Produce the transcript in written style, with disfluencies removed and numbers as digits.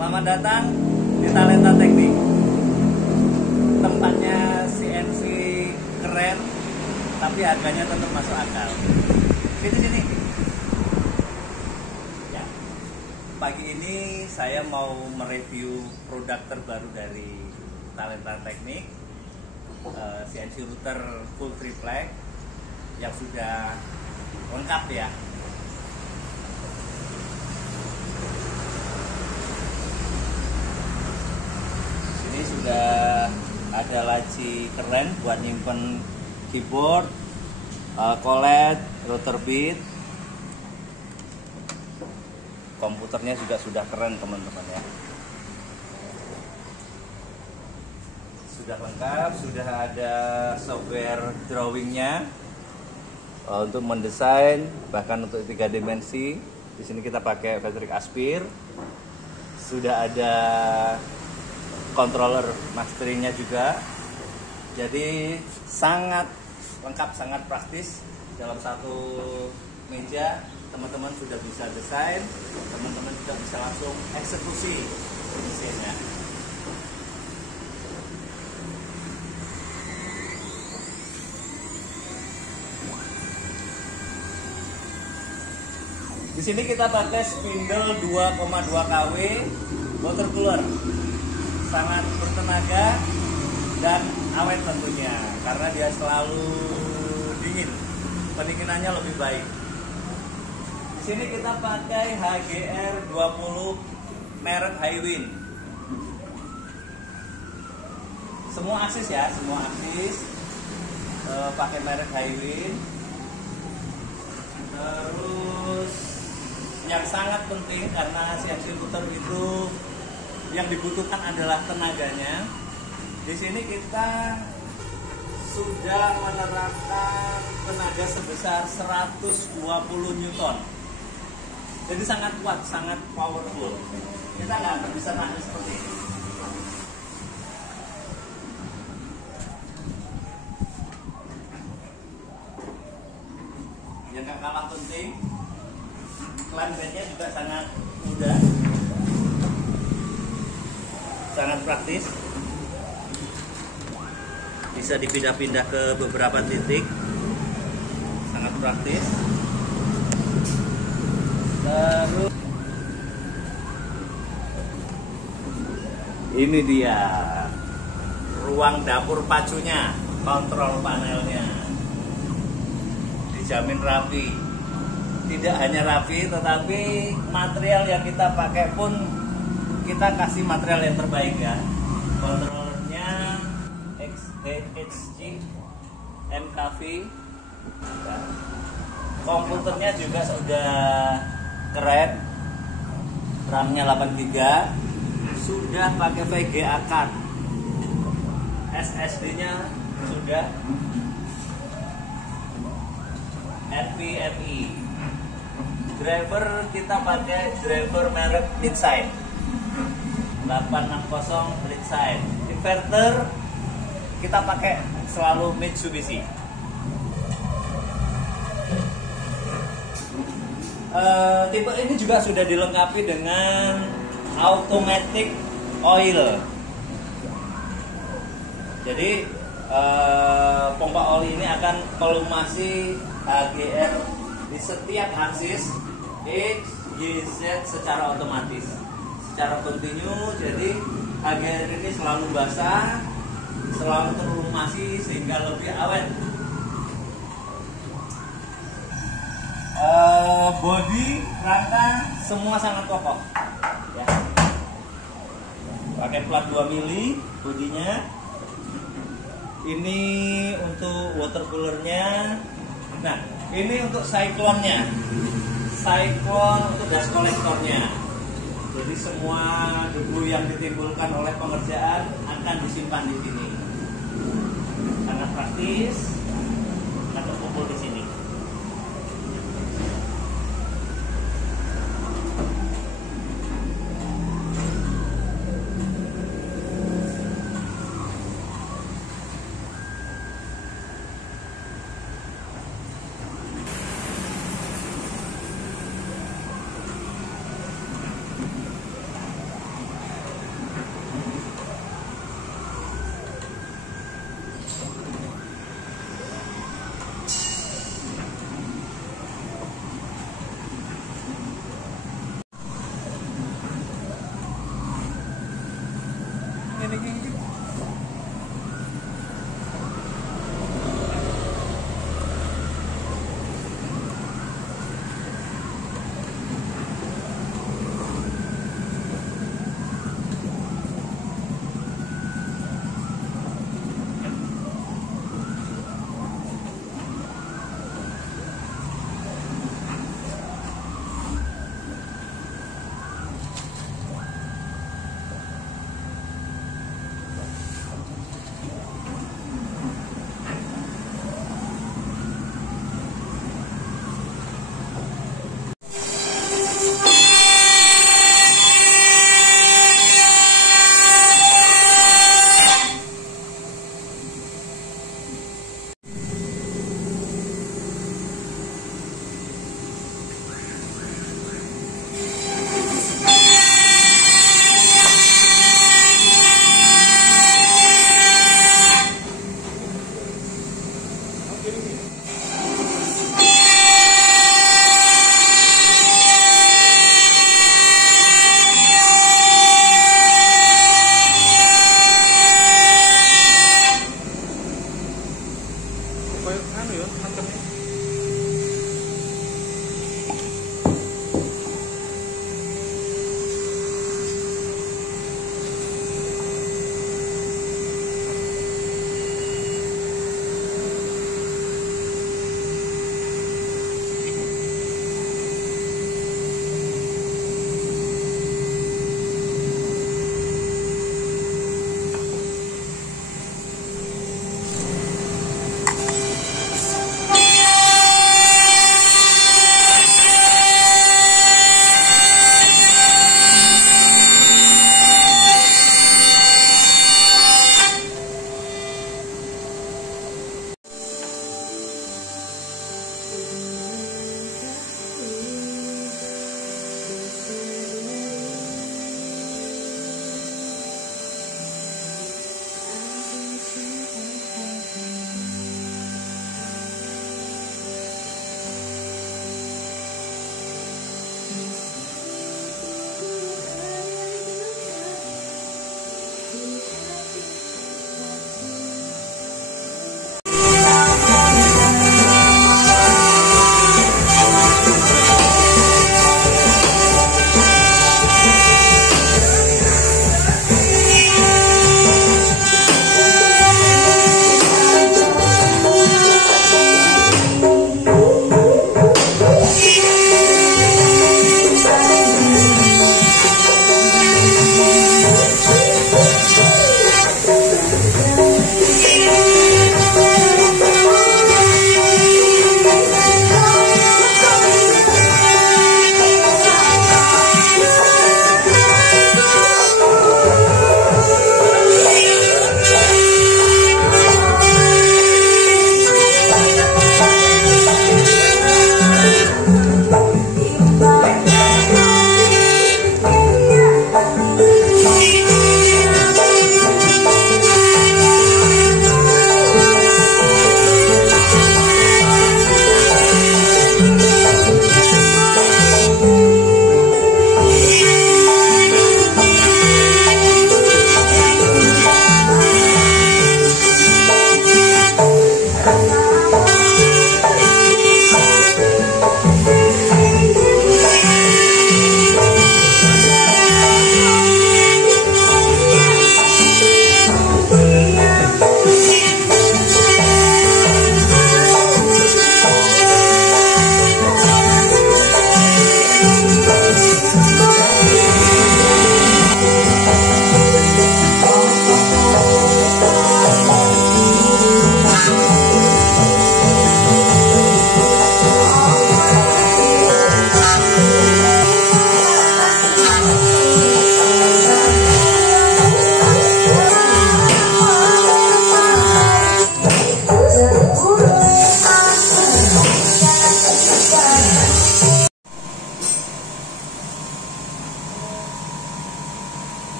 Selamat datang di Talenta Teknik. Tempatnya CNC keren, tapi harganya tetap masuk akal. Sini. Ya. Pagi ini saya mau mereview produk terbaru dari Talenta Teknik, CNC router full triplex yang sudah lengkap ya. Ini sudah ada laci keren buat nyimpen keyboard, collet, router bit. Komputernya juga sudah keren teman-teman ya. Sudah lengkap, sudah ada software drawingnya untuk mendesain, bahkan untuk 3 dimensi. Di sini kita pakai Frederick Aspir. Sudah ada controller masteringnya juga. Jadi sangat lengkap, sangat praktis. Dalam satu meja teman-teman sudah bisa desain, teman-teman juga bisa langsung eksekusi desainnya. Di sini kita pakai spindle 2,2 kW water cooler. Sangat bertenaga dan awet tentunya karena dia selalu dingin, pendinginannya lebih baik. Di sini kita pakai HGR 20 merek Highwind. Semua aksis ya, semua aksis pakai merek Highwind. Terus yang sangat penting karena CNC router itu yang dibutuhkan adalah tenaganya. Di sini kita sudah menerapkan tenaga sebesar 120 Newton. Jadi sangat kuat, sangat powerful. Kita nggak akan bisa nahan seperti ini. Yang nggak kalah penting, clamp bednya juga sangat mudah, sangat praktis, bisa dipindah-pindah ke beberapa titik, sangat praktis. Terus ini dia ruang dapur pacunya, kontrol panelnya, dijamin rapi. Tidak hanya rapi, tetapi material yang kita pakai pun kita kasih material yang terbaik ya. Kontrolnya HG MKV ya. Komputernya juga sudah keren, RAM-nya 8 GB, sudah pakai VGA card, SSD-nya sudah NVMe. Driver kita pakai driver merek Leadside 860 Leadside. Inverter kita pakai selalu Mitsubishi. Tipe ini juga sudah dilengkapi dengan automatic oil. Jadi pompa oli ini akan melumasi HGR di setiap aksis X, Y, Z secara otomatis, secara kontinu. Jadi HGR ini selalu basah, selalu terlumasi sehingga lebih awet. Bodi, rangka semua sangat kokoh ya. Pakai plat 2 mili bodinya. Ini untuk water coolernya. Nah, ini untuk cyclone-nya. Cyclone untuk dust collector-nya. Jadi semua debu yang ditimbulkan oleh pengerjaan akan disimpan di sini. Sangat praktis. Akan terkumpul di sini.